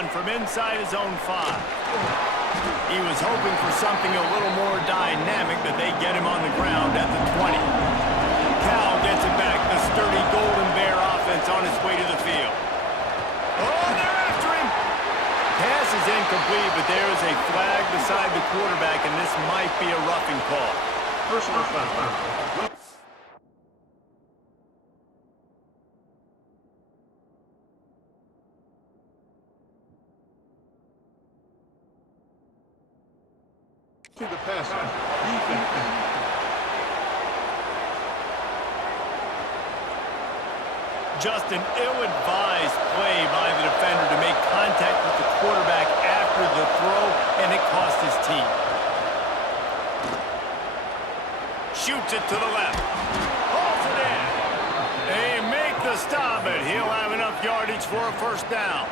gun from inside his own 5. He was hoping for something a little more dynamic, but they get him on the ground at the 20. Cal gets it back, the sturdy Golden Bear offense on its way to the field. Oh, they're after him! Pass is incomplete, but there is a flag beside the quarterback, and this might be a roughing call. Personal foul. To the passer. Defense. Just an ill-advised play by the defender to make contact with the quarterback after the throw, and it cost his team. Shoots it to the left. Pulls it in. They make the stop, but he'll have enough yardage for a first down.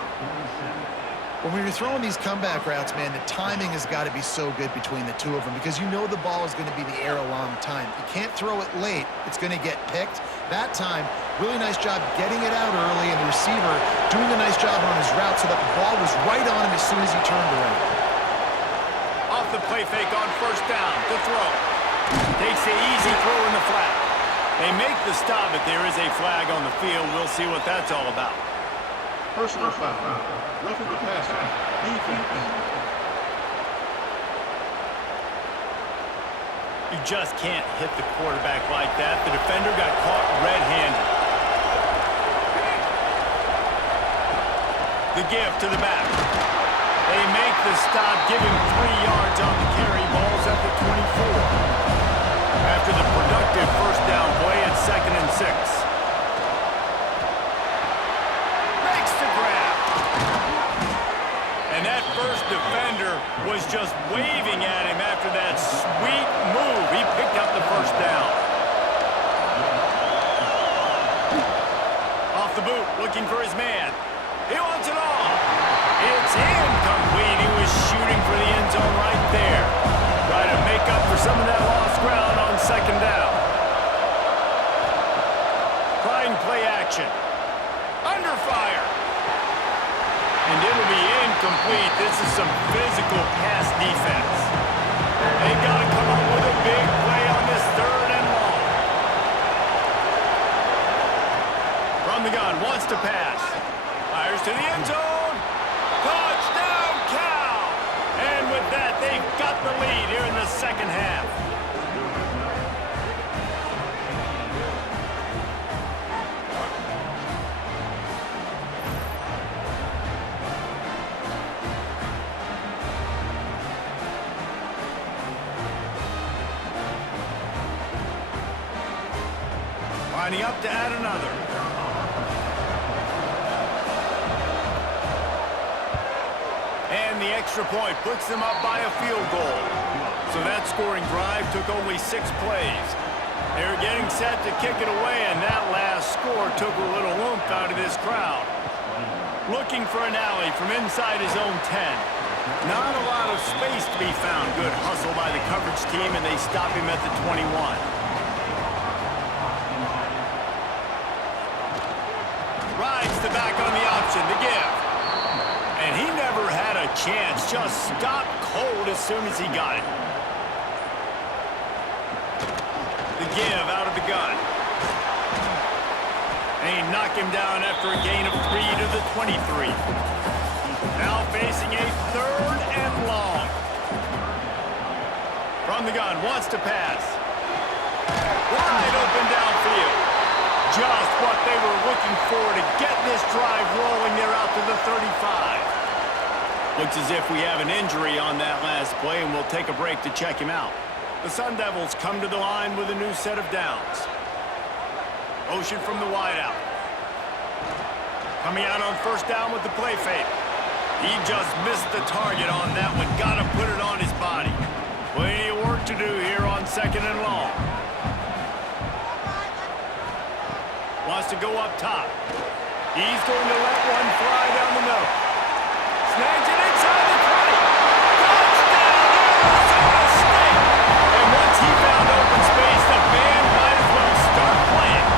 When we were throwing these comeback routes, man, the timing has got to be so good between the two of them because you know the ball is going to be in the air a long time. You can't throw it late. It's going to get picked. That time, really nice job getting it out early, and the receiver doing a nice job on his route so that the ball was right on him as soon as he turned around. Off the play fake on first down to throw. Takes the easy throw in the flat. They make the stop, but there is a flag on the field. We'll see what that's all about. Personal foul. Roughing the passer. Defense. You just can't hit the quarterback like that. The defender got caught red-handed. The give to the back. They make the stop, give him 3 yards on the carry. Ball's at the 24. After the productive first down play, it's 2nd and 6. And that first defender was just waving at him after that sweet move. He picked up the first down. Off the boot, looking for his man. He wants it all. It's incomplete. He was shooting for the end zone right there. Try to make up for some of that lost ground on 2nd down. Trying play action. Under fire. And it'll be incomplete. This is some physical pass defense. They've got to come up with a big play on this 3rd and long. From the gun, wants to pass. Fires to the end zone. Touchdown, Cal! And with that, they've got the lead here in the 2nd half. Lining up to add another. And the extra point puts them up by a field goal. So that scoring drive took only 6 plays. They were getting set to kick it away, and that last score took a little oomph out of this crowd. Looking for an alley from inside his own 10. Not a lot of space to be found. Good hustle by the coverage team, and they stop him at the 21. Rides the back on the option to give. And he never had a chance. Just stopped cold as soon as he got it. The give out of the gun. And he knocked him down after a gain of 3 to the 23. Now facing a 3rd and long. From the gun, wants to pass. Wide open downfield. Just what they were looking for to get this drive rolling. They're out to the 35. Looks as if we have an injury on that last play, and we'll take a break to check him out. The Sun Devils come to the line with a new set of downs. Motion from the wideout. Coming out on first down with the play fake. He just missed the target on that one. Got to put it on his body. Plenty of work to do here on 2nd and long. Wants to go up top. He's going to let one fly down the middle. Snags it inside the 20. Touchdown, Arizona State! And once he found open space, the band might as well start playing.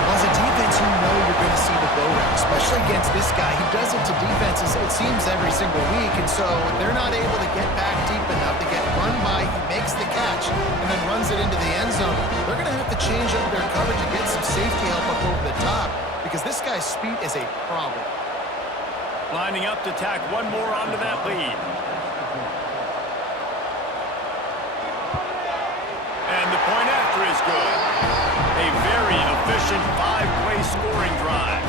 Well, as a defense, you know you're going to see the go route, especially against this guy. He does it to defenses, it seems, every single week, and so they're not able to get back deep enough. They get run by, he makes the catch, and then runs it into the end zone. They're going to have to change up their coverage and get some safety help up over the top because this guy's speed is a problem. Lining up to tack one more onto that lead. And the point after is good. A very efficient 5-play scoring drive.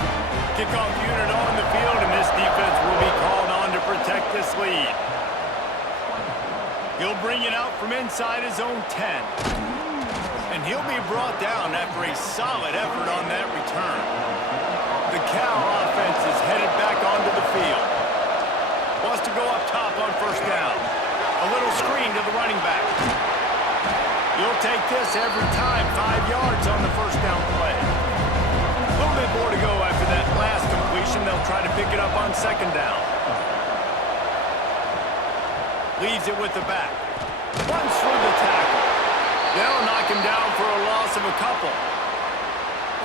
Kickoff unit on the field, and this defense will be called on to protect this lead. He'll bring it out from inside his own 10. And he'll be brought down after a solid effort on that return. The Cal offense is headed back onto the field. Wants to go up top on first down. A little screen to the running back. You'll take this every time. 5 yards on the first down play. A little bit more to go after that last completion. They'll try to pick it up on second down. Leaves it with the back. Runs through the tackle. They'll knock him down for a loss of a couple.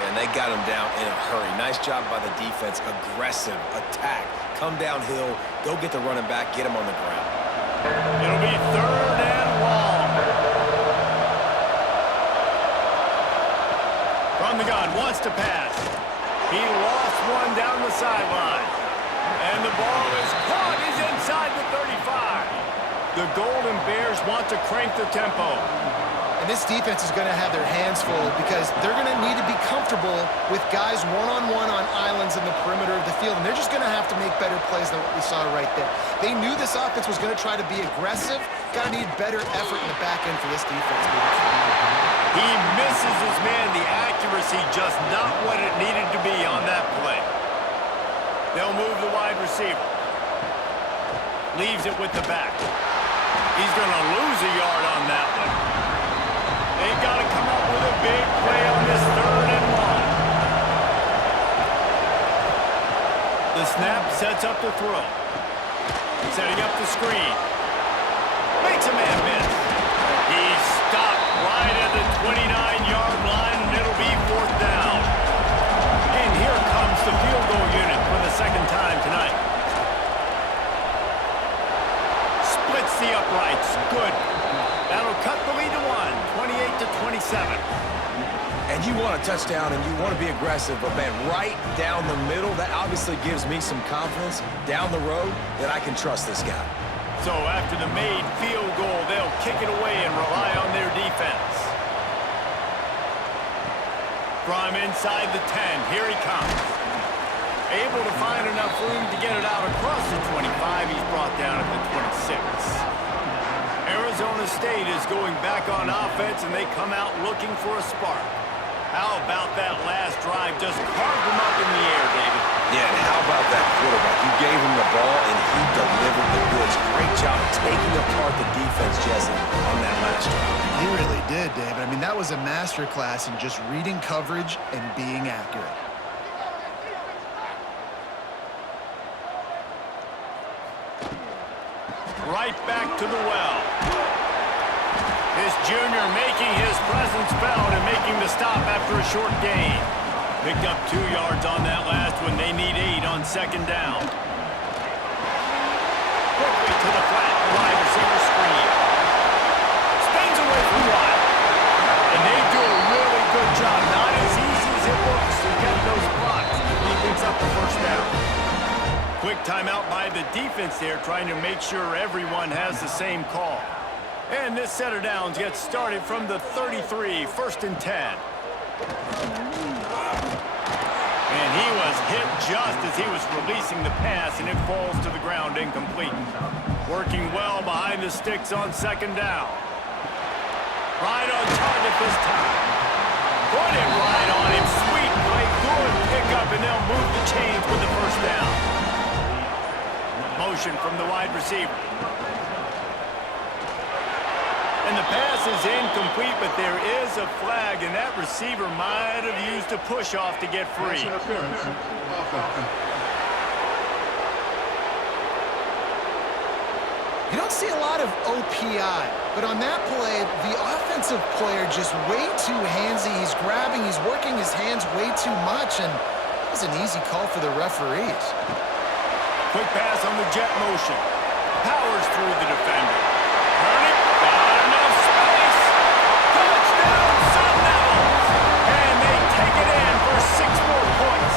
And they got him down in a hurry. Nice job by the defense. Aggressive attack. Come downhill. Go get the running back. Get him on the ground. It'll be 3rd and long. From the gun, wants to pass. He lost one down the sideline. And the ball is caught. He's inside the 35. The Golden Bears want to crank the tempo. And this defense is going to have their hands full because they're going to need to be comfortable with guys one-on-one on islands in the perimeter of the field. And they're just going to have to make better plays than what we saw right there. They knew this offense was going to try to be aggressive. Got to need better effort in the back end for this defense. He misses his man. The accuracy just not what it needed to be on that play. They'll move the wide receiver. Leaves it with the back. He's going to lose a yard on that one. They've got to come up with a big play on this 3rd and long. The snap sets up the throw. Setting up the screen. Makes a man miss. He's stopped right at the 29-yard line, and it'll be 4th down. And here comes the field goal unit for the 2nd time tonight. Splits the uprights. Good. That'll cut the lead to 28-27. And you want a touchdown and you want to be aggressive, but man, right down the middle, that obviously gives me some confidence down the road that I can trust this guy. So after the made field goal, they'll kick it away and rely on their defense. From inside the 10, here he comes. Able to find enough room to get it out across the 25. He's brought down at the 26. Arizona State is going back on offense, and they come out looking for a spark. How about that last drive? Just carved him up in the air, David. Yeah, and how about that quarterback? You gave him the ball, and he delivered the goods. Great job taking apart the defense, Jesse, on that last drive. He really did, David. I mean, that was a masterclass in just reading coverage and being accurate. Right back to the well. This junior making his presence felt and making the stop after a short gain. Picked up 2 yards on that last one. They need 8 on second down. Quickly to the flat, wide receiver screen. Spins away from Watt. And they do a really good job. Not as easy as it looks to get those blocks. He picks up the first down. Quick timeout by the defense there, trying to make sure everyone has the same call. And this set of downs gets started from the 33, 1st and 10. And he was hit just as he was releasing the pass, and it falls to the ground incomplete. Working well behind the sticks on second down. Right on target this time. Put it right on him. Sweet play, good pickup, and they'll move the chains with the first down. Motion from the wide receiver. And the pass is incomplete, but there is a flag, and that receiver might have used a push-off to get free. Interference. Offense. You don't see a lot of OPI, but on that play, the offensive player just way too handsy. He's grabbing, he's working his hands way too much, and it was an easy call for the referees. Quick pass on the jet motion. Powers through the defender. Turn it. Got enough space. Touchdown, Sun Devils. And they take it in for 6 more points.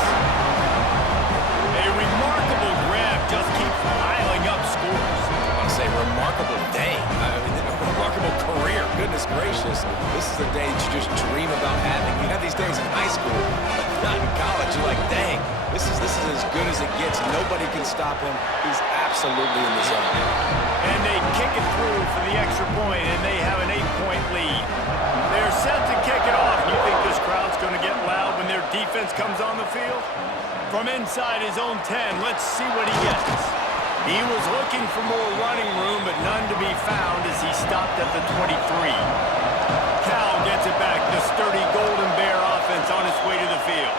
A remarkable grab just keeps piling up scores. I want to say remarkable day. A remarkable career. Goodness gracious. This is the day that you just dream about having. You have these days in high school, but not in college. You're like, dang, this is as good as it gets. Nobody can stop him. He's absolutely in the zone. And they kick it through for the extra point, and they have an 8-point lead. They're set to kick it off. You think this crowd's going to get loud when their defense comes on the field? From inside his own 10, let's see what he gets. He was looking for more running room, but none to be found as he stopped at the 23. Cal gets it back, the sturdy Golden Bear offense on its way to the field.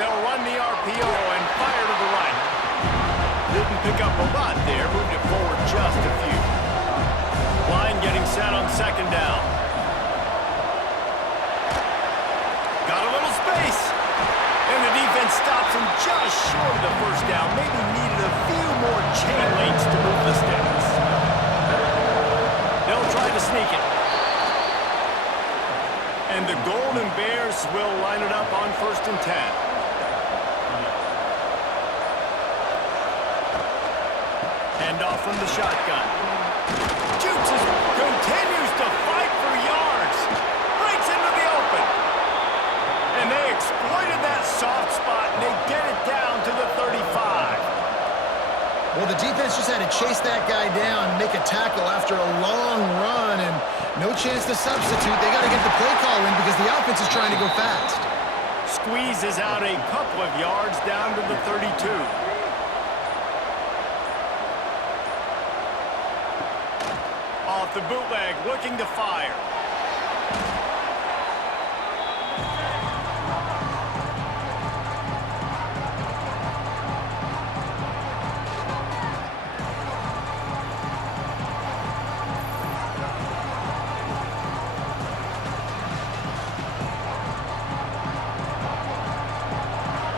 They'll run the RPO and fire to the right. Didn't pick up a lot there, moved it forward just a few. Line getting set on second down. Got a little space. And the defense stops him just short of the first down. Maybe needed a few more chain links to move the sticks. They'll try to sneak it. And the Golden Bears will line it up on 1st and 10. Handoff from the shotgun. Jukes continues to fight for yards. Breaks into the open. And they exploited that soft spot, and they get it down to the 35. Well, the defense just had to chase that guy down, make a tackle after a long run, and no chance to substitute. They got to get the play call in because the offense is trying to go fast. Squeezes out a couple of yards down to the 32. Off the bootleg, looking to fire.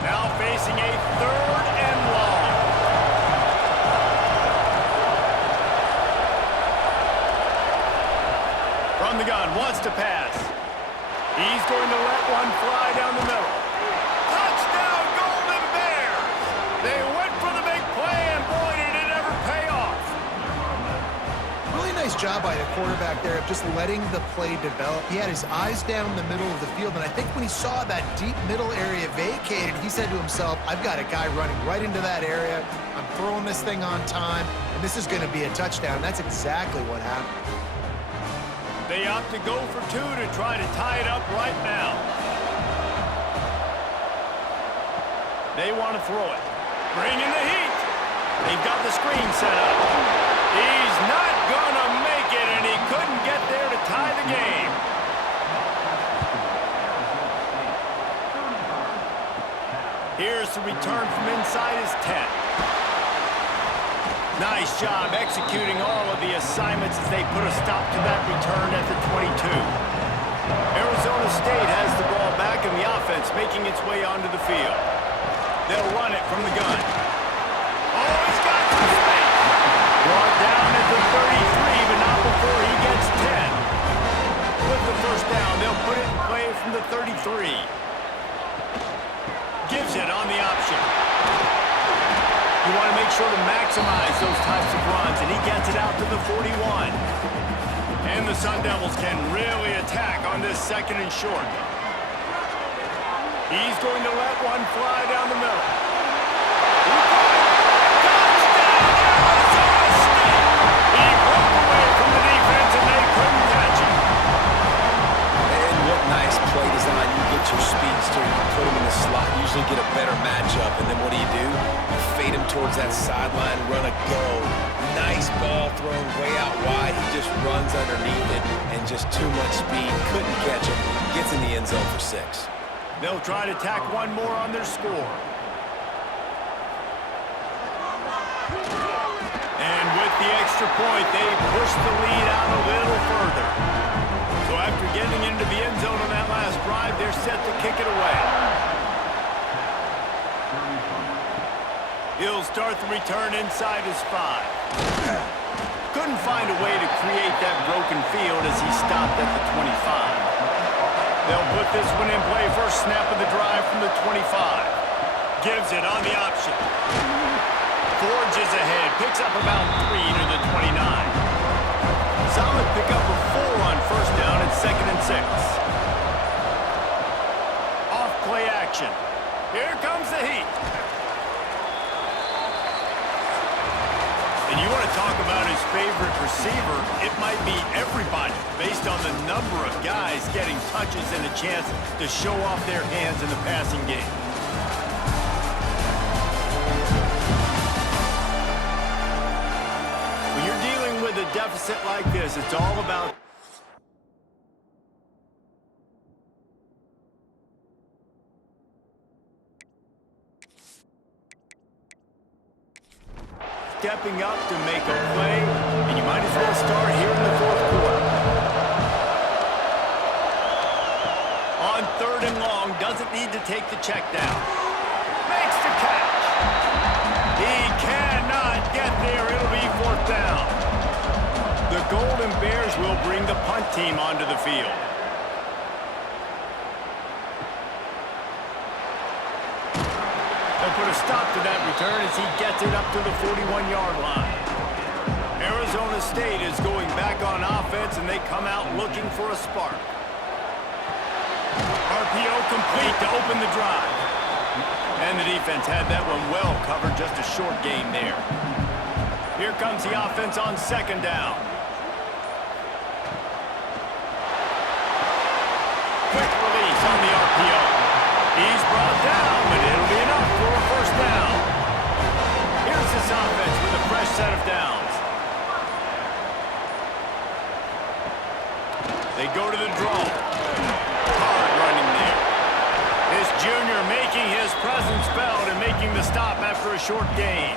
Now facing a 3rd and long. From the gun, wants to pass. He's going to let one fly down the middle. Touchdown, Golden Bears! They went for the big play, and boy, did it ever pay off. Really nice job by the quarterback there of just letting the play develop. He had his eyes down the middle of the field, and I think when he saw that deep middle area vacated, he said to himself, I've got a guy running right into that area. I'm throwing this thing on time, and this is going to be a touchdown. That's exactly what happened. They opt to go for 2 to try to tie it up right now. They want to throw it. Bring in the heat. They've got the screen set up. He's not going to make it, and he couldn't get there to tie the game. Here's the return from inside his 10. Nice job executing all of the assignments as they put a stop to that return at the 22. Arizona State has the ball back in the offense, making its way onto the field. They'll run it from the gun. Oh, he's got some space. Brought down at the 33, but not before he gets 10. With the first down, they'll put it in play from the 33. Gives it on the option. You want to make sure to maximize those types of runs, and he gets it out to the 41. And the Sun Devils can really attack on this 2nd and short. He's going to let one fly down the middle. Touchdown, Arizona State! He broke away from the defense, and they couldn't catch him. And what nice play design. You get your speedster, you put him in the slot, usually get a better matchup, and then what do? You fade him towards that sideline, run a go. Nice ball thrown way out wide. He just runs underneath it, and just too much speed. Couldn't catch him. Gets in the end zone for 6. They'll try to tack one more on their score. And with the extra point, they push the lead out a little further. So after getting into the end zone on that last drive, they're set to kick it away. He'll start the return inside his 5. Couldn't find a way to create that broken field as he stopped at the 25. They'll put this one in play first snap of the drive from the 25. Gives it on the option. Forges ahead, picks up about 3 to the 29. Solid pickup of 4 on first down at 2nd and 6. Off play action. Here comes the heat. And you want to talk about his favorite receiver, it might be everybody based on the number of guys getting touches and a chance to show off their hands in the passing game. When you're dealing with a deficit like this, it's all about stepping up to make a play, and you might as well start here in the 4th quarter. On 3rd and long, doesn't need to take the check down. Makes the catch. He cannot get there. It'll be 4th down. The Golden Bears will bring the punt team onto the field. They'll put a stop to that return as he gets it up to the 41-yard line. Arizona State is going back on offense, and they come out looking for a spark. RPO complete to open the drive. And the defense had that one well covered, just a short gain there. Here comes the offense on 2nd down. Quick release on the RPO. He's brought down, but it'll be enough for a first down. Here's this offense with a fresh set of downs. They go to the draw. Hard running there. This junior making his presence felt and making the stop after a short gain.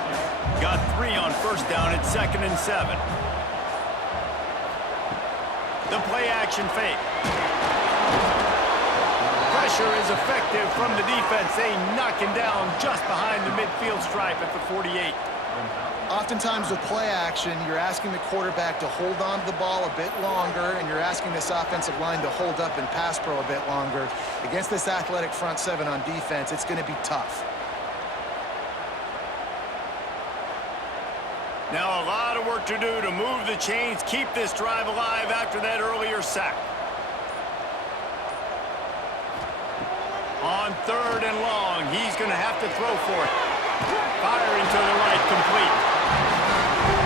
Got 3 on first down at 2nd and 7. The play action fake. Pressure is effective from the defense. They knock him down just behind the midfield stripe at the 48. Oftentimes with play action, you're asking the quarterback to hold on to the ball a bit longer, and you're asking this offensive line to hold up and pass pro a bit longer. Against this athletic front 7 on defense, it's going to be tough. Now a lot of work to do to move the chains, keep this drive alive after that earlier sack. On 3rd and long, he's going to have to throw for it. Firing to the right, complete.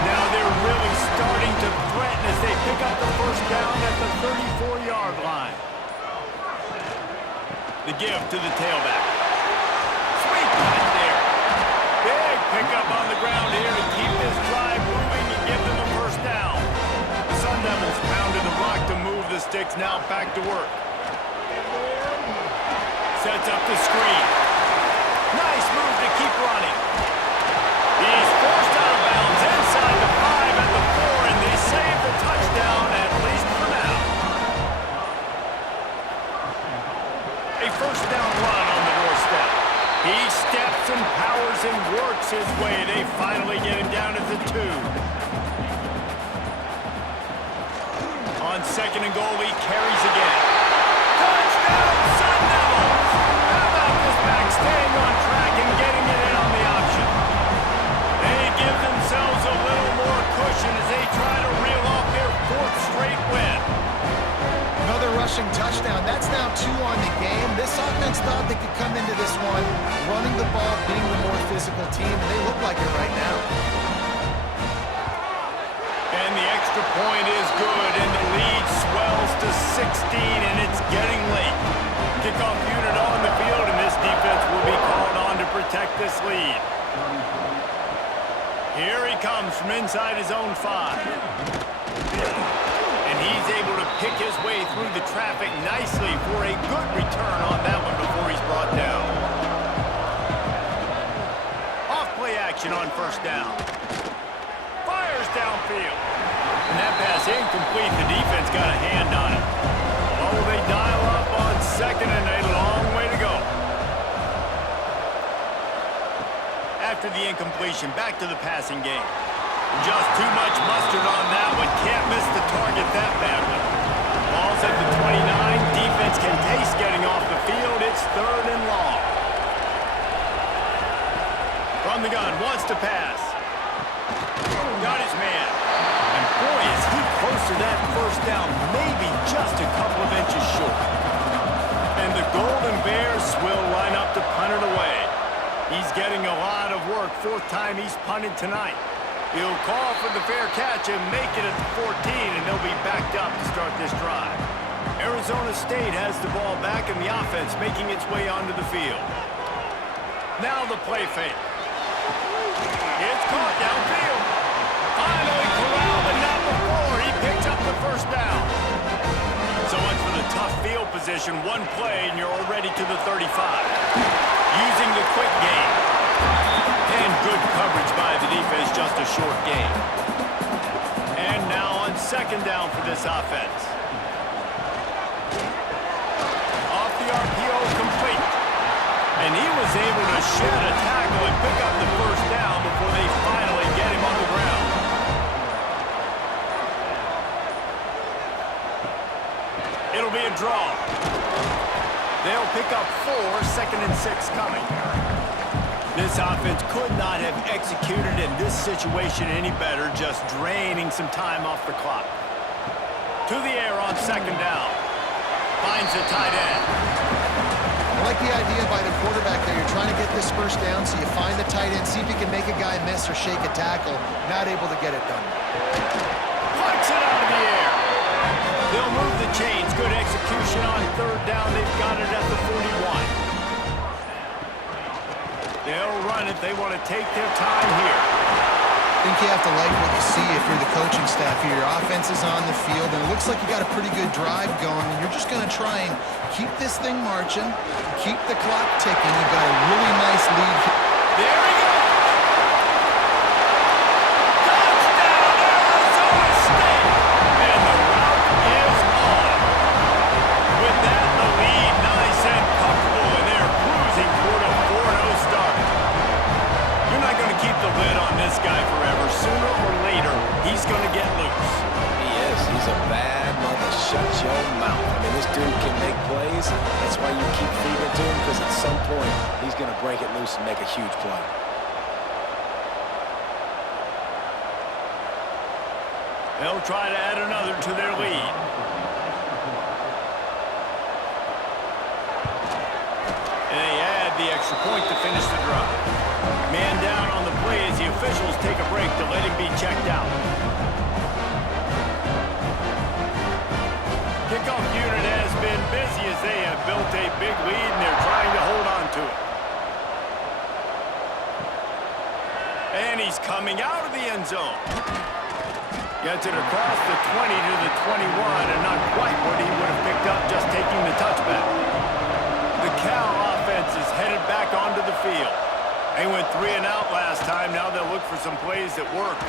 Now they're really starting to threaten as they pick up the first down at the 34-yard line. The give to the tailback. Sweet punt there. Big pickup on the ground here to keep this drive moving and give them a first down. The Sun Devils pounded the rock to move the sticks, now back to work. Sets up the screen. Nice move to keep running. He's forced out of bounds inside the 5 at the 4, and they save the touchdown, at least for now. A first down run on the doorstep. He steps and powers and works his way. They finally get him down at the 2. On 2nd and goal, he carries again. Touchdown, Sun Devils! How about this back staying on track and getting it in on the option? They give themselves a little more cushion as they try to reel off their 4th straight win. Another rushing touchdown. That's now 2 on the game. This offense thought they could come into this one running the ball, being the more physical team, and they look like it right now. And the extra point is good, and the lead swells to 16, and it's getting late. Kickoff unit on the field, and this defense will be called on to protect this lead. Here he comes from inside his own 5. And he's able to pick his way through the traffic nicely for a good return on that one before he's brought down. Off play action on first down. Fires downfield. And that pass incomplete. The defense got a hand on it. Oh, they dial up on 2nd and a long way to go. After after the incompletion. Back to the passing game. Just too much mustard on that one. Can't miss the target that badly. Ball's at the 29. Defense can taste getting off the field. It's 3rd and long. From the gun, wants to pass. Got his man. And boy, is he close to that first down. Maybe just a couple of inches short. And the Golden Bears will line up to punt it away. He's getting a lot of work. 4th time he's punted tonight. He'll call for the fair catch and make it at the 14, and they'll be backed up to start this drive. Arizona State has the ball back in the offense, making its way onto the field. Now the play fake. It's caught downfield. Finally corralled, but not before. He picks up the first down. So much for the tough field position. One play, and you're already to the 35. Using the quick game. And good coverage by the defense, just a short game. And now on 2nd down for this offense. Off the RPO, complete. And he was able to shed a tackle and pick up the first down before they finally get him on the ground. It'll be a draw. They'll pick up 4, 2nd and 6 coming. This offense could not have executed in this situation any better, just draining some time off the clock. To the air on 2nd down. Finds the tight end. I like the idea by the quarterback there. You're trying to get this first down, so you find the tight end, see if you can make a guy miss or shake a tackle. Not able to get it done. Plucks it out of the air. They'll move the chains. Good execution on 3rd down. They've got it at the 41. They'll run it. They want to take their time here. I think you have to like what you see if you're the coaching staff here. Your offense is on the field, and it looks like you got a pretty good drive going, and you're just going to try and keep this thing marching, keep the clock ticking. You've got a really nice lead here. There he goes! Touchdown, Arizona State! And the route is on. With that, the lead nice and comfortable, and they're cruising toward a 4-0 start. You're not going to keep the lid on this guy forever. Sooner or later, he's going to get loose. He is. He's a bad mother. Shut your mouth. I mean, this dude can make plays. That's why you keep feeding it to him, because at some point, he's going to break it loose and make a huge play. They'll try to add another to their lead. And they add the extra point to finish the drive. Man down on the play as the officials take a break to let him be checked out. Kickoff unit has been busy as they have built a big lead and they're trying to hold on to it. And he's coming out of the end zone. Gets it across the 20 to the 21 and not quite what he would have picked up just taking the touchback. The Cal offense is headed back onto the field. They went 3 and out last time. Now they'll look for some plays that work.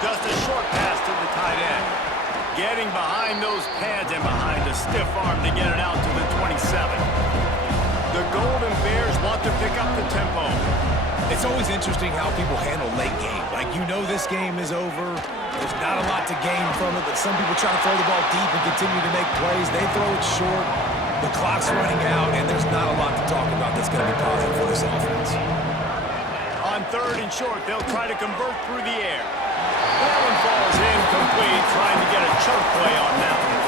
Just a short pass to the tight end. Getting behind those pads and behind a stiff arm to get it out to the 27. The Golden Bears want to pick up the tempo. It's always interesting how people handle late game. Like, you know this game is over. There's not a lot to gain from it, but some people try to throw the ball deep and continue to make plays. They throw it short. The clock's running out, and there's not a lot to talk about that's going to be positive for this offense. On 3rd and short, they'll try to convert through the air. That one falls incomplete, trying to get a chunk play on that one.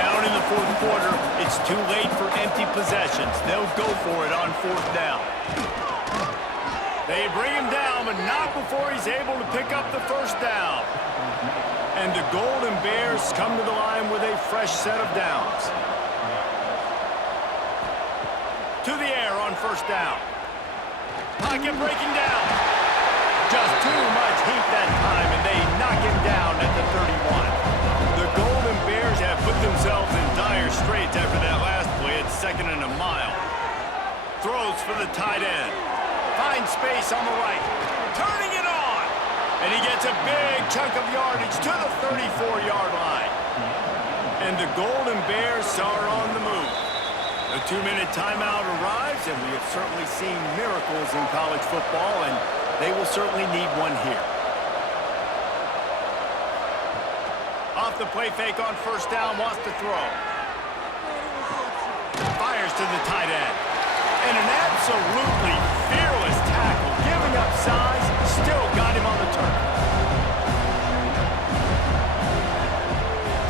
Down in the 4th quarter, it's too late for empty possessions. They'll go for it on 4th down. They bring him down, but not before he's able to pick up the first down. And the Golden Bears come to the line with a fresh set of downs. To the air on 1st down. Pocket breaking down. Just too much heat that time, and they knock him down at the 31. The Golden Bears have put themselves in dire straits after that last play at 2nd and a mile. Throws for the tight end. Finds space on the right. Turning it on. And he gets a big chunk of yardage to the 34-yard line. And the Golden Bears are on the move. The 2-minute timeout arrives, and we have certainly seen miracles in college football, and They will certainly need one here. Off the play fake on first down, wants to throw. Fires to the tight end. And an absolutely fearless tackle, giving up size, still got him on the turn.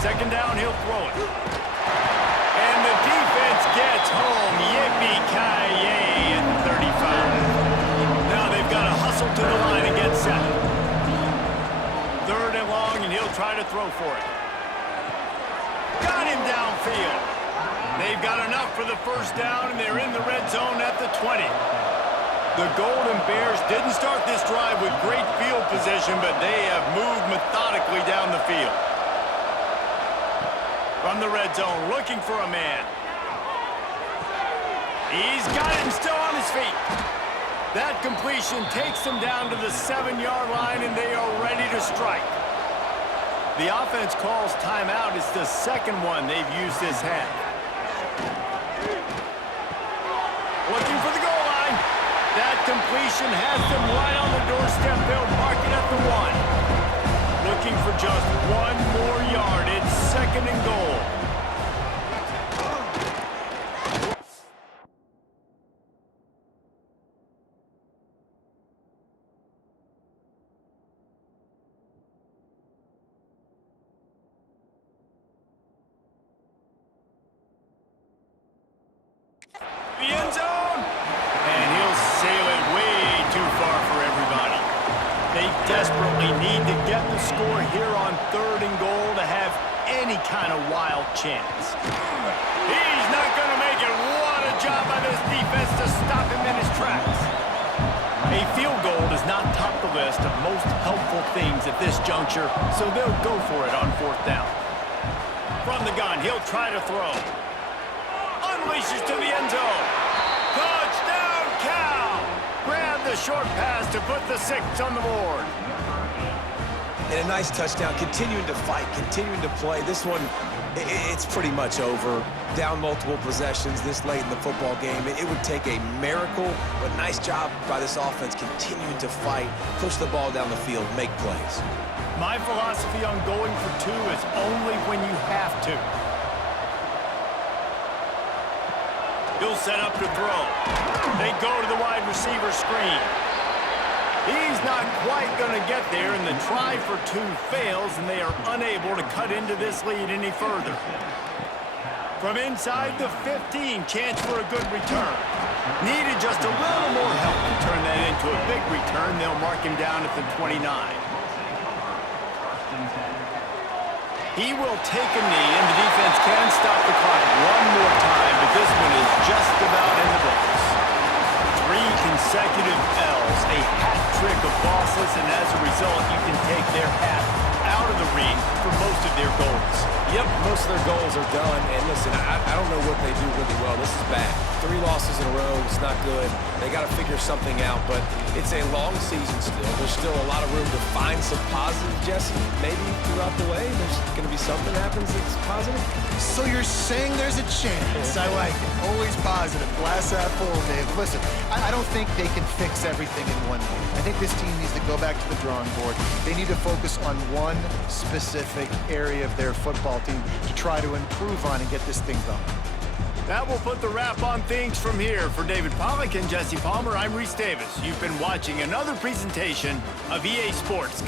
Second down, he'll throw it. And the defense gets home. Yippee-ki-yay at 35. Now they've got to hustle to the line and get set. Third and long, and he'll try to throw for it. Got him downfield. They've got enough for the first down, and they're in the red zone at the 20. The Golden Bears didn't start this drive with great field position, but they have moved methodically down the field. From the red zone, looking for a man. He's got him still on his feet. That completion takes them down to the 7-yard line, and they are ready to strike. The offense calls timeout. It's the second one they've used this half. Looking for the goal line. That completion has them right on the doorstep. They'll mark it at the 1. Looking for just one more yard. It's second and goal. The end zone, and he'll sail it way too far for everybody. They desperately need to get the score here on third and goal to have any kind of wild chance. He's not going to make it. What a job by this defense to stop him in his tracks. A field goal does not top the list of most helpful things at this juncture, so they'll go for it on fourth down. From the gun, he'll try to throw. Unleashes to the end zone. Touchdown, Cal! Grab the short pass to put the 6 on the board. And a nice touchdown, continuing to fight, continuing to play. This one, it's pretty much over. Down multiple possessions this late in the football game. It would take a miracle, but nice job by this offense continuing to fight, push the ball down the field, make plays. My philosophy on going for 2 is only when you have to. He'll set up to throw. They go to the wide receiver screen. He's not quite going to get there, and the try for 2 fails, and they are unable to cut into this lead any further. From inside the 15, chance for a good return. Needed just a little more help to turn that into a big return. They'll mark him down at the 29. He will take a knee, and the defense can stop the clock one more time, but this one is just about in the books. 3 consecutive L's, a hat trick of losses, and as a result, you can take their hat out of the ring for most of their goals. Yep, most of their goals are done. And listen, I don't know what they do really well. This is bad. 3 losses in a row. It's not good. They got to figure something out, but it's a long season still. There's still a lot of room to find some positive, Jesse. Maybe throughout the way, there's going to be something that happens that's positive. So you're saying there's a chance. I like it. Always positive. Glass half full, Dave. Listen, I don't think they can fix everything in one game. I think this team needs to go back to the drawing board. They need to focus on one specific area of their football team to try to improve on and get this thing going. That will put the wrap on things from here. For David Pollack and Jesse Palmer, I'm Reese Davis. You've been watching another presentation of EA Sports.